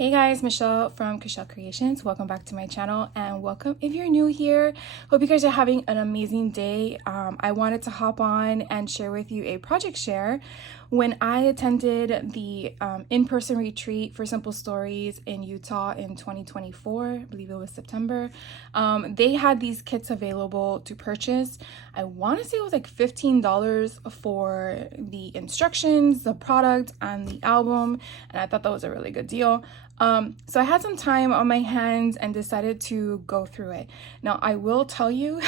Hey guys, Michelle from Chriselle Creations. Welcome back to my channel and welcome if you're new here. Hope you guys are having an amazing day. I wanted to hop on and share with you a project share. When I attended the in-person retreat for Simple Stories in Utah in 2024, I believe it was September, they had these kits available to purchase. I want to say it was like $15 for the instructions, the product, and the album, and I thought that was a really good deal. So I had some time on my hands and decided to go through it. Now, I will tell you,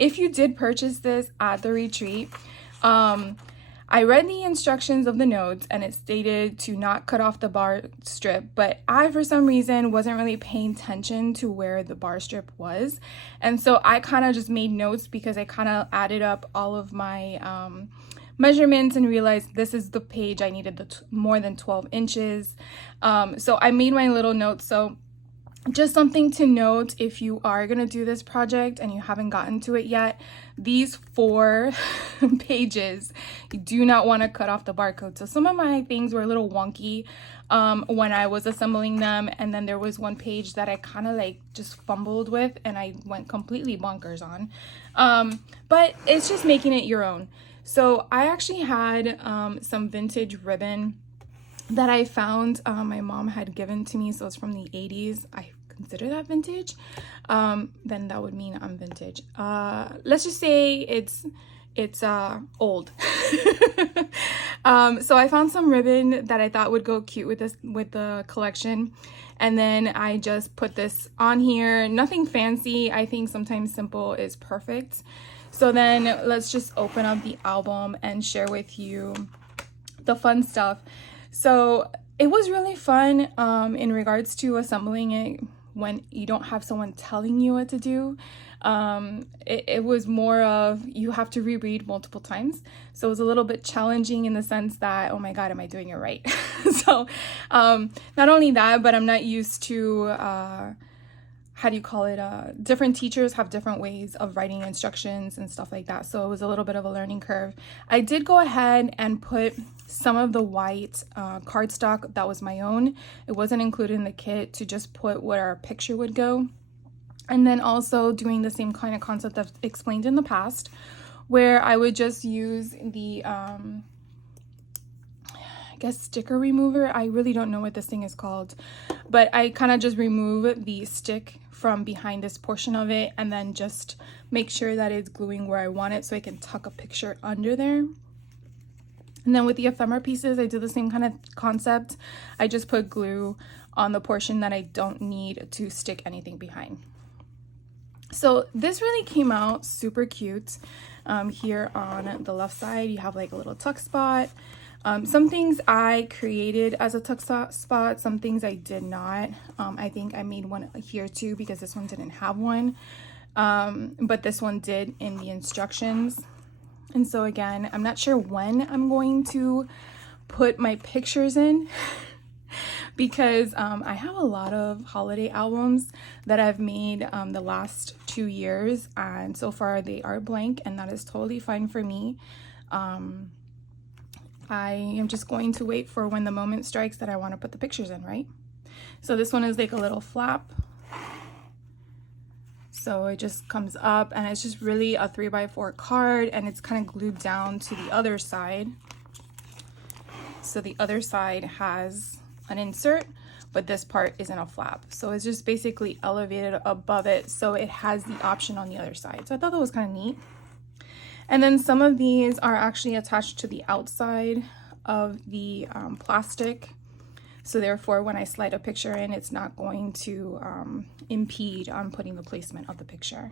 if you did purchase this at the retreat, I read the instructions of the notes and it stated to not cut off the bar strip, but I, for some reason, wasn't really paying attention to where the bar strip was. And so I kind of just made notes because I kind of added up all of my measurements and realized this is the page I needed more than 12 inches. So I made my little notes. So just something to note if you are going to do this project and you haven't gotten to it yet, these 4 pages, you do not want to cut off the barcode. So some of my things were a little wonky when I was assembling them, and then there was one page that I kind of like just fumbled with and I went completely bonkers on. But it's just making it your own. So I actually had some vintage ribbon that I found my mom had given to me. So it's from the 80s. I consider that vintage. Then that would mean I'm vintage. Let's just say it's old. So I found some ribbon that I thought would go cute with the collection. And then I just put this on here. Nothing fancy. I think sometimes simple is perfect. So then let's just open up the album and share with you the fun stuff. So it was really fun in regards to assembling it when you don't have someone telling you what to do. It was more of you have to reread multiple times. So it was a little bit challenging in the sense that, oh my God, am I doing it right? So not only that, but I'm not used to how do you call it? Different teachers have different ways of writing instructions and stuff like that. So it was a little bit of a learning curve. I did go ahead and put some of the white cardstock that was my own. It wasn't included in the kit to just put where our picture would go. And then also doing the same kind of concept I've explained in the past, where I would just use the I guess sticker remover. I really don't know what this thing is called, but I kind of just remove the stick from behind this portion of it and then just make sure that it's gluing where I want it so I can tuck a picture under there. And then with the ephemera pieces, I do the same kind of concept. I just put glue on the portion that I don't need to stick anything behind. So this really came out super cute. Here on the left side, you have like a little tuck spot. Some things I created as a tuck spot, some things I did not. I think I made one here too because this one didn't have one, but this one did in the instructions. And so again, I'm not sure when I'm going to put my pictures in because I have a lot of holiday albums that I've made the last 2 years, and so far they are blank, and that is totally fine for me. I am just going to wait for when the moment strikes that I want to put the pictures in, right? So this one is like a little flap. So it just comes up and it's just really a 3x4 card, and it's kind of glued down to the other side. So the other side has an insert, but this part isn't a flap. So it's just basically elevated above it, so it has the option on the other side. So I thought that was kind of neat. And then some of these are actually attached to the outside of the plastic. So therefore, when I slide a picture in, it's not going to impede on putting the placement of the picture.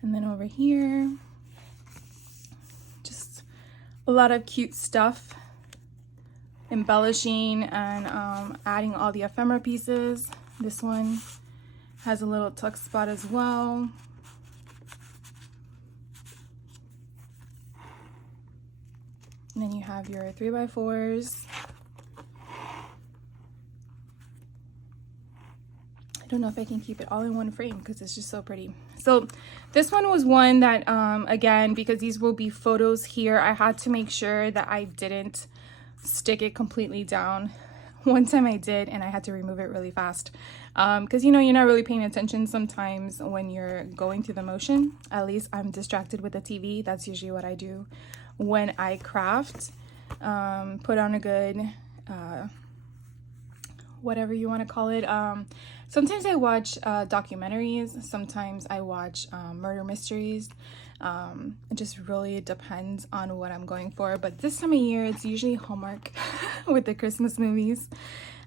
And then over here, just a lot of cute stuff, embellishing and adding all the ephemera pieces. This one has a little tuck spot as well. And then you have your 3x4s. I don't know if I can keep it all in one frame because it's just so pretty. So this one was one that, again, because these will be photos here, I had to make sure that I didn't stick it completely down One time I did, and I had to remove it really fast because, you know, you're not really paying attention sometimes when you're going through the motion. At least I'm distracted with the TV. That's usually what I do when I craft. Put on a good whatever you want to call it. Sometimes I watch documentaries. Sometimes I watch murder mysteries. It just really depends on what I'm going for. But this time of year, it's usually Hallmark with the Christmas movies.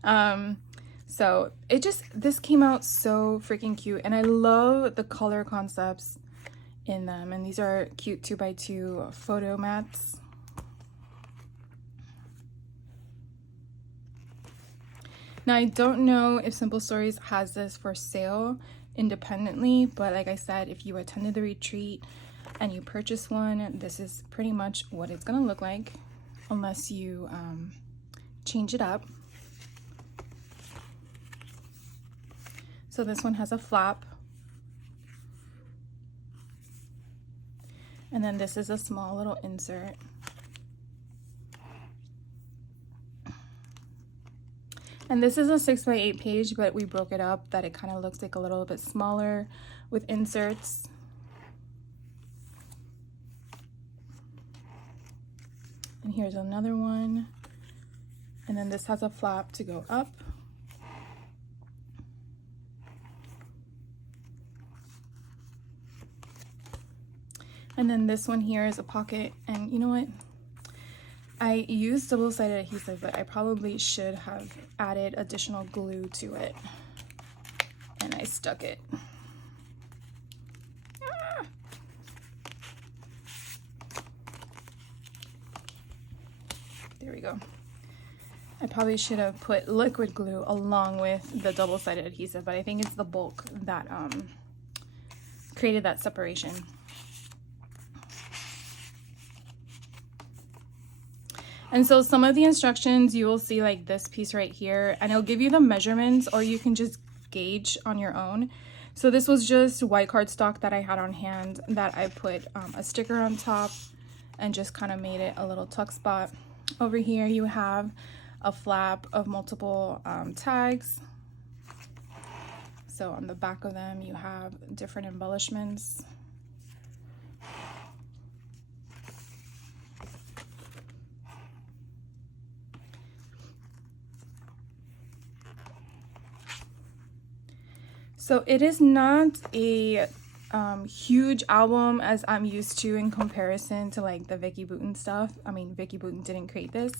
So this came out so freaking cute. And I love the color concepts in them. And these are cute 2x2 photo mats. Now, I don't know if Simple Stories has this for sale independently, but like I said, if you attended the retreat and you purchase one, this is pretty much what it's gonna look like, unless you change it up. So this one has a flap. And then this is a small little insert. And this is a 6x8 page, but we broke it up that it kind of looks like a little bit smaller with inserts. And here's another one. And then this has a flap to go up. And then this one here is a pocket. And you know what? I used double-sided adhesive, but I probably should have added additional glue to it. And I stuck it. Ah! There we go. I probably should have put liquid glue along with the double-sided adhesive, but I think it's the bulk that created that separation. And so some of the instructions you will see like this piece right here, and it'll give you the measurements, or you can just gauge on your own. So this was just white cardstock that I had on hand that I put a sticker on top and just kind of made it a little tuck spot. Over here you have a flap of multiple tags. So on the back of them you have different embellishments. So it is not a huge album as I'm used to in comparison to like the Vicki Boutin stuff. I mean, Vicki Boutin didn't create this,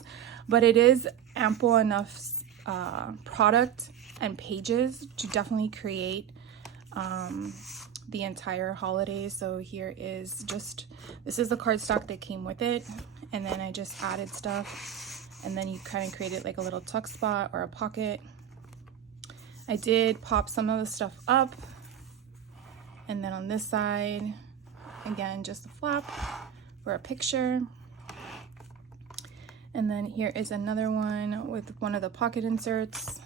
but it is ample enough product and pages to definitely create the entire holiday. So here is this is the cardstock that came with it, and then I just added stuff, and then you kind of created like a little tuck spot or a pocket. I did pop some of the stuff up, and then on this side, again, just a flap for a picture. And then here is another one with one of the pocket inserts.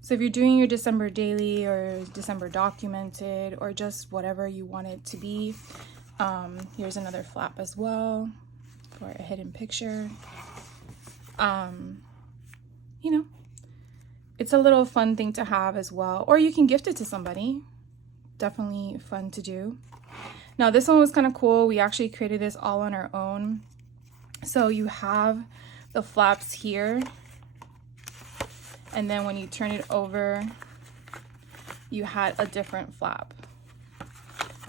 So if you're doing your December daily or December documented or just whatever you want it to be, here's another flap as well for a hidden picture. You know, it's a little fun thing to have as well, or you can gift it to somebody. Definitely fun to do. Now this one was kind of cool. We actually created this all on our own. So you have the flaps here, and then when you turn it over, you had a different flap.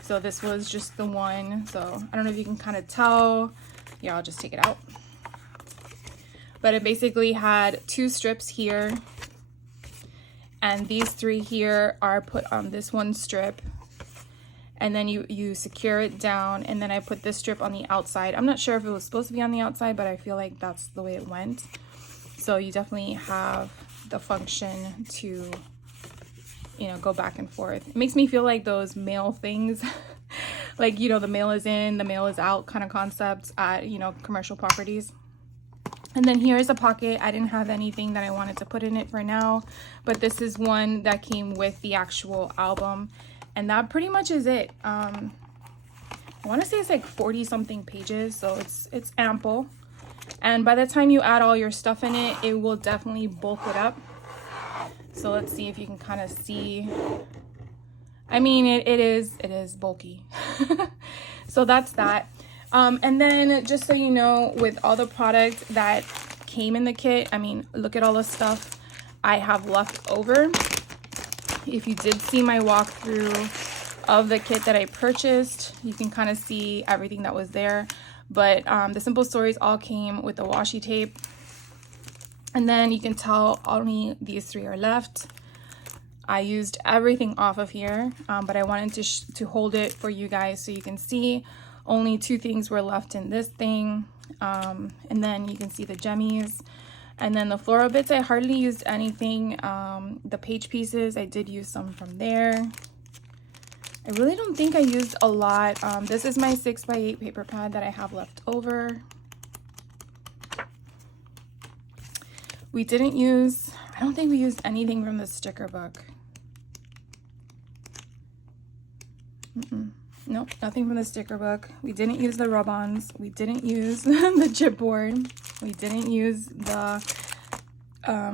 So this was just the one. So I don't know if you can kind of tell. Yeah, I'll just take it out. But it basically had two strips here, and these three here are put on this one strip, and then you secure it down, and then I put this strip on the outside. I'm not sure if it was supposed to be on the outside, but I feel like that's the way it went. So you definitely have the function to, you know, go back and forth. It makes me feel like those mail things like, you know, the mail is in, the mail is out kind of concepts at, you know, commercial properties. And then here is a pocket. I didn't have anything that I wanted to put in it for now, but this is one that came with the actual album, and that pretty much is it. I want to say it's like 40 something pages, so it's ample. And by the time you add all your stuff in it, it will definitely bulk it up. So let's see if you can kind of see. I mean, it is bulky. So that's that. And then just so you know, with all the products that came in the kit, I mean, look at all the stuff I have left over. If you did see my walkthrough of the kit that I purchased, you can kind of see everything that was there. But the Simple Stories all came with the washi tape. And then you can tell only these 3 are left. I used everything off of here, but I wanted to hold it for you guys so you can see. Only 2 things were left in this thing. And then you can see the jemmies. And then the floral bits, I hardly used anything. The page pieces, I did use some from there. I really don't think I used a lot. This is my 6x8 paper pad that I have left over. We didn't use, I don't think we used anything from the sticker book. Nope, nothing from the sticker book. We didn't use the rub-ons. We didn't use the chipboard. We didn't use the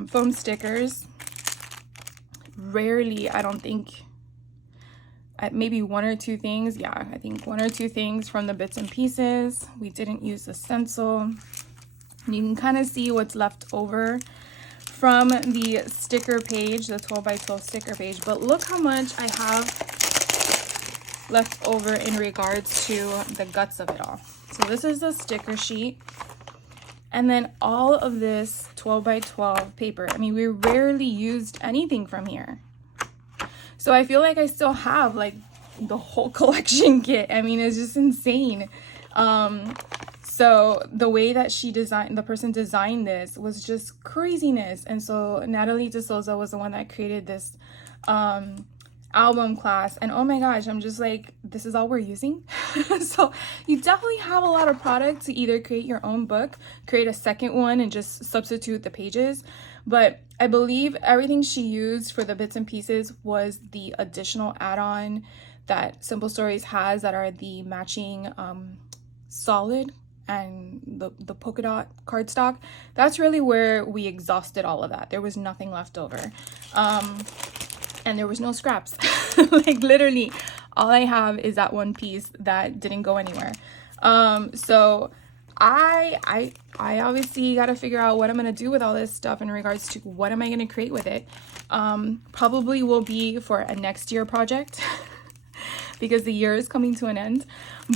foam stickers. Rarely, I don't think, maybe 1 or 2 things. Yeah, I think 1 or 2 things from the bits and pieces. We didn't use the stencil. You can kind of see what's left over from the sticker page, the 12x12 sticker page. But look how much I have left over in regards to the guts of it all. So this is the sticker sheet. And then all of this 12x12 paper. I mean, we rarely used anything from here. So I feel like I still have like the whole collection kit. I mean, it's just insane. So the way that the person designed this was just craziness. And so Natalie De Souza was the one that created this album class. And oh my gosh, I'm just like, this is all we're using. So you definitely have a lot of product to either create your own book, create a second one, and just substitute the pages. But I believe everything she used for the bits and pieces was the additional add-on that Simple Stories has, that are the matching solid and the polka dot cardstock. That's really where we exhausted all of that. There was nothing left over. And there was no scraps. Like literally all I have is that one piece that didn't go anywhere. So I obviously got to figure out what I'm going to do with all this stuff in regards to what am I going to create with it. Probably will be for a next year project because the year is coming to an end.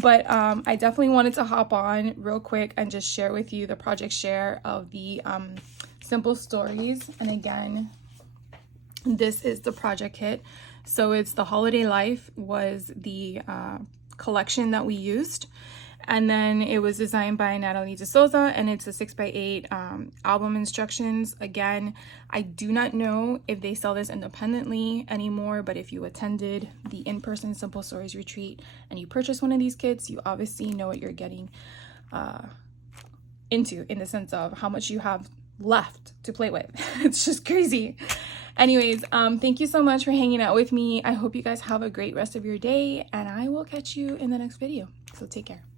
But I definitely wanted to hop on real quick and just share with you the project share of the Simple Stories. And again, this is the project kit. So it's the Holiday Life was the collection that we used. And then it was designed by Natalie De Souza, and it's a 6x8 album instructions. Again, I do not know if they sell this independently anymore, but if you attended the in-person Simple Stories retreat and you purchased one of these kits, you obviously know what you're getting into, in the sense of how much you have left to play with. It's just crazy. Anyways, thank you so much for hanging out with me. I hope you guys have a great rest of your day, and I will catch you in the next video. So take care.